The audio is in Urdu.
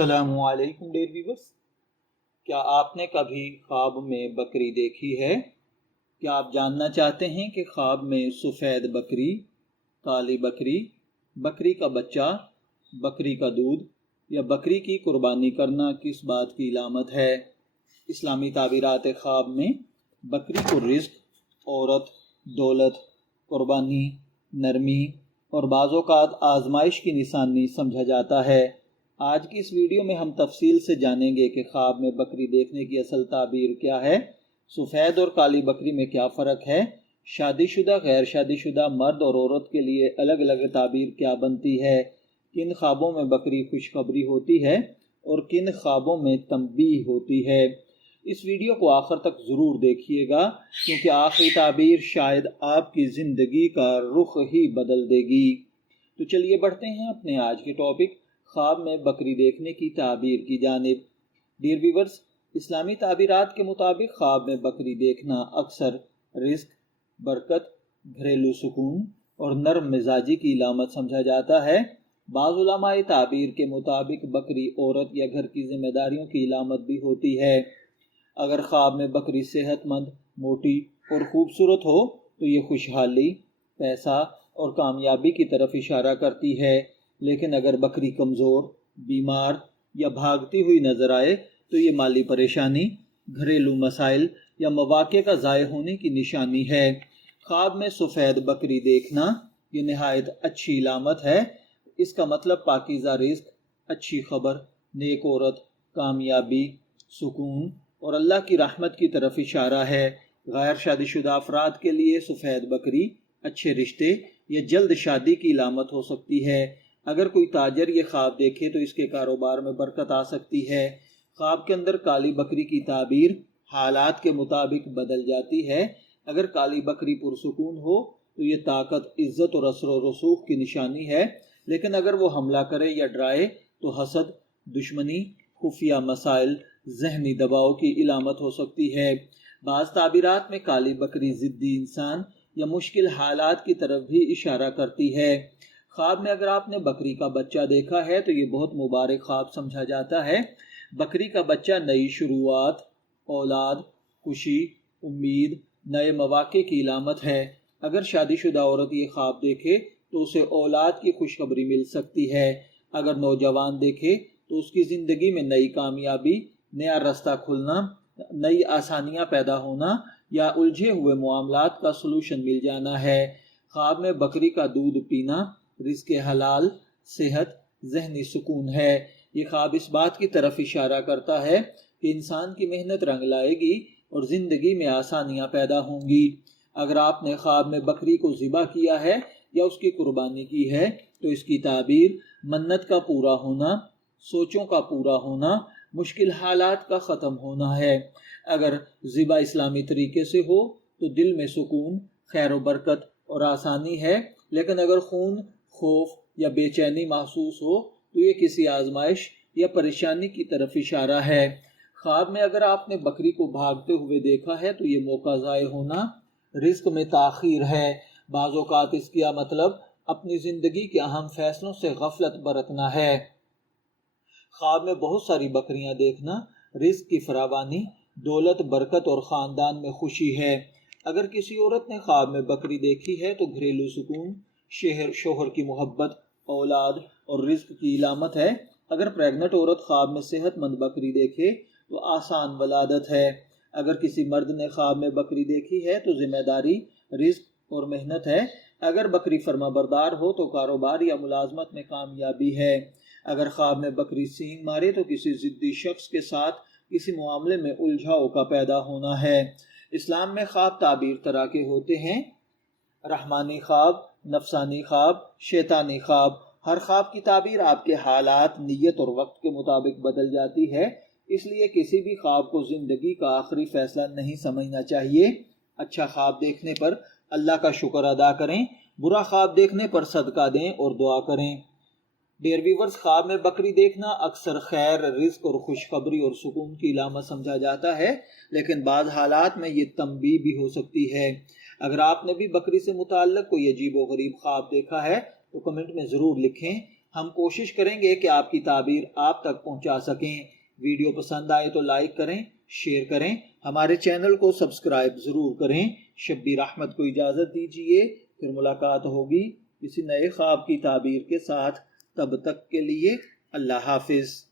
السلام علیکم ڈیئر ویورز، کیا آپ نے کبھی خواب میں بکری دیکھی ہے؟ کیا آپ جاننا چاہتے ہیں کہ خواب میں سفید بکری، کالی بکری، بکری کا بچہ، بکری کا دودھ یا بکری کی قربانی کرنا کس بات کی علامت ہے؟ اسلامی تعبیرات خواب میں بکری کو رزق، عورت، دولت، قربانی، نرمی اور بعض اوقات آزمائش کی نشانی سمجھا جاتا ہے۔ آج کی اس ویڈیو میں ہم تفصیل سے جانیں گے کہ خواب میں بکری دیکھنے کی اصل تعبیر کیا ہے، سفید اور کالی بکری میں کیا فرق ہے، شادی شدہ، غیر شادی شدہ، مرد اور عورت کے لیے الگ الگ تعبیر کیا بنتی ہے، کن خوابوں میں بکری خوشخبری ہوتی ہے اور کن خوابوں میں تنبیہ ہوتی ہے۔ اس ویڈیو کو آخر تک ضرور دیکھیے گا کیونکہ آخری تعبیر شاید آپ کی زندگی کا رخ ہی بدل دے گی۔ تو چلیے بڑھتے ہیں اپنے آج کے ٹاپک، خواب میں بکری دیکھنے کی تعبیر کی جانب۔ ڈیئر ویورز، اسلامی تعبیرات کے مطابق خواب میں بکری دیکھنا اکثر رزق، برکت، گھریلو سکون اور نرم مزاجی کی علامت سمجھا جاتا ہے۔ بعض علماء تعبیر کے مطابق بکری عورت یا گھر کی ذمہ داریوں کی علامت بھی ہوتی ہے۔ اگر خواب میں بکری صحت مند، موٹی اور خوبصورت ہو تو یہ خوشحالی، پیسہ اور کامیابی کی طرف اشارہ کرتی ہے، لیکن اگر بکری کمزور، بیمار یا بھاگتی ہوئی نظر آئے تو یہ مالی پریشانی، گھریلو مسائل یا مواقع کا ضائع ہونے کی نشانی ہے۔ خواب میں سفید بکری دیکھنا یہ نہایت اچھی علامت ہے۔ اس کا مطلب پاکیزہ رزق، اچھی خبر، نیک عورت، کامیابی، سکون اور اللہ کی رحمت کی طرف اشارہ ہے۔ غیر شادی شدہ افراد کے لیے سفید بکری اچھے رشتے یا جلد شادی کی علامت ہو سکتی ہے۔ اگر کوئی تاجر یہ خواب دیکھے تو اس کے کاروبار میں برکت آ سکتی ہے۔ خواب کے اندر کالی بکری کی تعبیر حالات کے مطابق بدل جاتی ہے۔ اگر کالی بکری پرسکون ہو تو یہ طاقت، عزت اور اثر و رسوخ کی نشانی ہے، لیکن اگر وہ حملہ کرے یا ڈرائے تو حسد، دشمنی، خفیہ مسائل، ذہنی دباؤ کی علامت ہو سکتی ہے۔ بعض تعبیرات میں کالی بکری ضدی انسان یا مشکل حالات کی طرف بھی اشارہ کرتی ہے۔ خواب میں اگر آپ نے بکری کا بچہ دیکھا ہے تو یہ بہت مبارک خواب سمجھا جاتا ہے۔ بکری کا بچہ نئی شروعات، اولاد، خوشی، امید، نئے مواقع کی علامت ہے۔ اگر شادی شدہ عورت یہ خواب دیکھے تو اسے اولاد کی خوشخبری مل سکتی ہے۔ اگر نوجوان دیکھے تو اس کی زندگی میں نئی کامیابی، نیا راستہ کھلنا، نئی آسانیاں پیدا ہونا یا الجھے ہوئے معاملات کا سلوشن مل جانا ہے۔ خواب میں بکری کا دودھ پینا رزق حلال، صحت، ذہنی سکون ہے۔ یہ خواب اس بات کی طرف اشارہ کرتا ہے کہ انسان کی محنت رنگ لائے گی اور زندگی میں آسانیاں پیدا ہوں گی۔ اگر آپ نے خواب میں بکری کو ذبح کیا ہے یا اس کی قربانی کی ہے تو اس کی تعبیر منت کا پورا ہونا، سوچوں کا پورا ہونا، مشکل حالات کا ختم ہونا ہے۔ اگر ذبح اسلامی طریقے سے ہو تو دل میں سکون، خیر و برکت اور آسانی ہے، لیکن اگر خون، خوف یا بے چینی محسوس ہو تو یہ کسی آزمائش یا پریشانی کی طرف اشارہ ہے۔ خواب میں اگر آپ نے بکری کو بھاگتے ہوئے دیکھا ہے تو یہ موقع ضائع ہونا، رزق میں تاخیر ہے۔ بعض اوقات اس کا مطلب اپنی زندگی کے اہم فیصلوں سے غفلت برتنا ہے۔ خواب میں بہت ساری بکریاں دیکھنا رزق کی فراوانی، دولت، برکت اور خاندان میں خوشی ہے۔ اگر کسی عورت نے خواب میں بکری دیکھی ہے تو گھریلو سکون، شوہر کی محبت، اولاد اور رزق کی علامت ہے۔ اگر پریگننٹ عورت خواب میں صحت مند بکری دیکھے تو آسان ولادت ہے۔ اگر کسی مرد نے خواب میں بکری دیکھی ہے تو ذمہ داری، رزق اور محنت ہے۔ اگر بکری فرما بردار ہو تو کاروبار یا ملازمت میں کامیابی ہے۔ اگر خواب میں بکری سینگ مارے تو کسی ضدی شخص کے ساتھ کسی معاملے میں الجھاؤ کا پیدا ہونا ہے۔ اسلام میں خواب تعبیر طرح کے ہوتے ہیں: رحمانی خواب، نفسانی خواب، شیطانی خواب۔ ہر خواب کی تعبیر آپ کے حالات، نیت اور وقت کے مطابق بدل جاتی ہے، اس لیے کسی بھی خواب کو زندگی کا آخری فیصلہ نہیں سمجھنا چاہیے۔ اچھا خواب دیکھنے پر اللہ کا شکر ادا کریں، برا خواب دیکھنے پر صدقہ دیں اور دعا کریں۔ ڈیئر ویورز، خواب میں بکری دیکھنا اکثر خیر، رزق اور خوشخبری اور سکون کی علامت سمجھا جاتا ہے، لیکن بعض حالات میں یہ تنبیہ بھی ہو سکتی ہے۔ اگر آپ نے بھی بکری سے متعلق کوئی عجیب و غریب خواب دیکھا ہے تو کمنٹ میں ضرور لکھیں۔ ہم کوشش کریں گے کہ آپ کی تعبیر آپ تک پہنچا سکیں۔ ویڈیو پسند آئے تو لائک کریں، شیئر کریں، ہمارے چینل کو سبسکرائب ضرور کریں۔ شبیر احمد کو اجازت دیجیے، پھر ملاقات ہوگی کسی نئے خواب کی تعبیر کے ساتھ۔ تب تک کے لیے اللہ حافظ۔